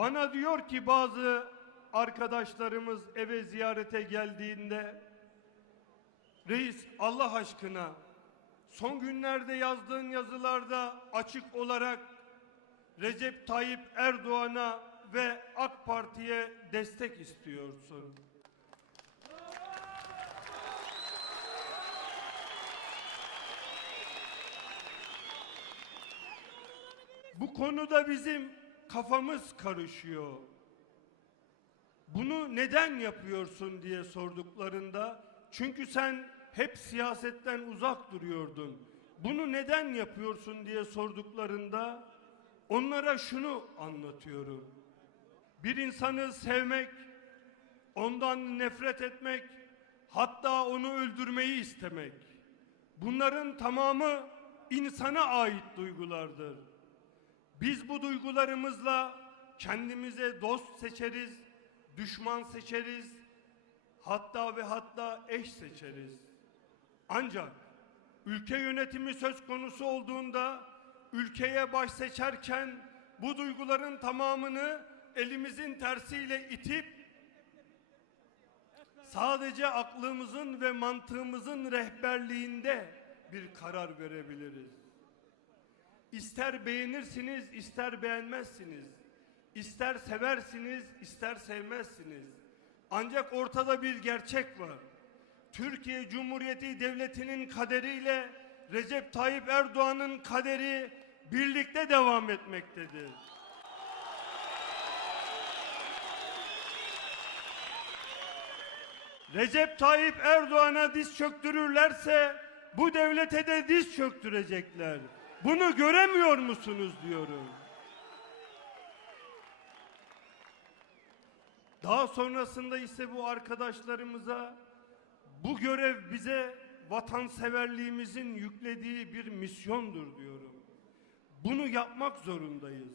Bana diyor ki bazı arkadaşlarımız eve ziyarete geldiğinde Reis Allah aşkına son günlerde yazdığın yazılarda açık olarak Recep Tayyip Erdoğan'a ve AK Parti'ye destek istiyorsun. Bu konuda bizim kafamız karışıyor. Bunu neden yapıyorsun diye sorduklarında çünkü sen hep siyasetten uzak duruyordun. Bunu neden yapıyorsun diye sorduklarında onlara şunu anlatıyorum. Bir insanı sevmek, ondan nefret etmek, hatta onu öldürmeyi istemek. Bunların tamamı insana ait duygulardır. Biz bu duygularımızla kendimize dost seçeriz, düşman seçeriz, hatta ve hatta eş seçeriz. Ancak ülke yönetimi söz konusu olduğunda ülkeye baş seçerken bu duyguların tamamını elimizin tersiyle itip sadece aklımızın ve mantığımızın rehberliğinde bir karar verebiliriz. İster beğenirsiniz, ister beğenmezsiniz. İster seversiniz, ister sevmezsiniz. Ancak ortada bir gerçek var. Türkiye Cumhuriyeti Devleti'nin kaderiyle Recep Tayyip Erdoğan'ın kaderi birlikte devam etmektedir. Recep Tayyip Erdoğan'a diz çöktürürlerse bu devlete de diz çöktürecekler. Bunu göremiyor musunuz diyorum. Daha sonrasında ise bu arkadaşlarımıza bu görev bize vatanseverliğimizin yüklediği bir misyondur diyorum. Bunu yapmak zorundayız.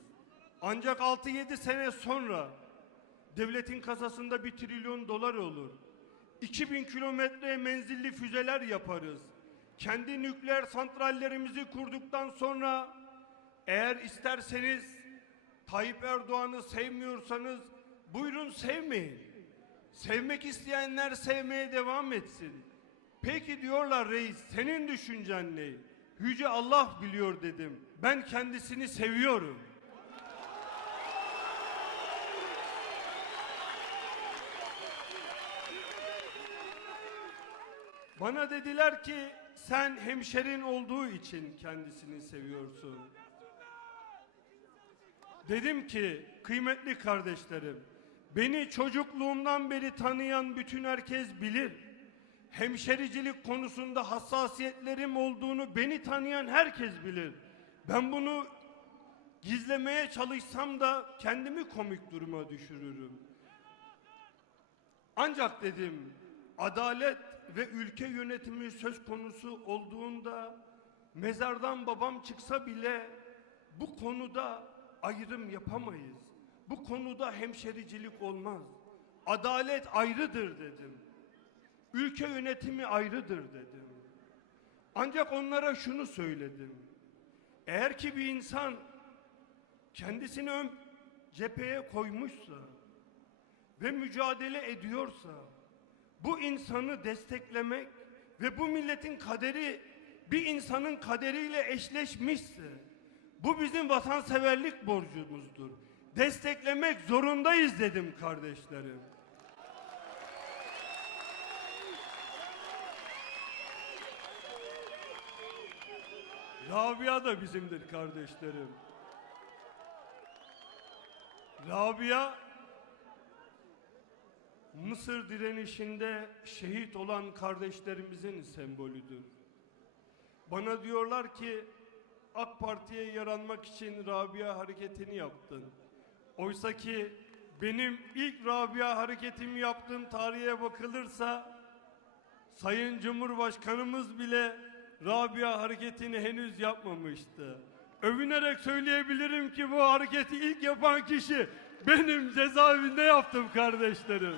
Ancak 6-7 sene sonra devletin kasasında bir trilyon dolar olur. 2000 kilometre menzilli füzeler yaparız. Kendi nükleer santrallerimizi kurduktan sonra eğer isterseniz Tayyip Erdoğan'ı sevmiyorsanız buyurun sevmeyin. Sevmek isteyenler sevmeye devam etsin. Peki diyorlar reis senin düşüncen ne? Yüce Allah biliyor dedim. Ben kendisini seviyorum. Bana dediler ki sen hemşerin olduğu için kendisini seviyorsun. Dedim ki kıymetli kardeşlerim beni çocukluğumdan beri tanıyan bütün herkes bilir. Hemşericilik konusunda hassasiyetlerim olduğunu beni tanıyan herkes bilir. Ben bunu gizlemeye çalışsam da kendimi komik duruma düşürürüm. Ancak dedim adalet ve ülke yönetimi söz konusu olduğunda mezardan babam çıksa bile bu konuda ayrım yapamayız. Bu konuda hemşericilik olmaz. Adalet ayrıdır dedim. Ülke yönetimi ayrıdır dedim. Ancak onlara şunu söyledim. Eğer ki bir insan kendisini ön cepheye koymuşsa ve mücadele ediyorsa bu insanı desteklemek ve bu milletin kaderi bir insanın kaderiyle eşleşmişse bu bizim vatanseverlik borcumuzdur. Desteklemek zorundayız dedim kardeşlerim. Rabia da bizimdir kardeşlerim. Rabia Mısır direnişinde şehit olan kardeşlerimizin sembolüdür. Bana diyorlar ki AK Parti'ye yaranmak için Rabia hareketini yaptın. Oysa ki benim ilk Rabia hareketimi yaptığım tarihe bakılırsa Sayın Cumhurbaşkanımız bile Rabia hareketini henüz yapmamıştı. Övünerek söyleyebilirim ki bu hareketi ilk yapan kişi benim cezaevinde yaptım kardeşlerim.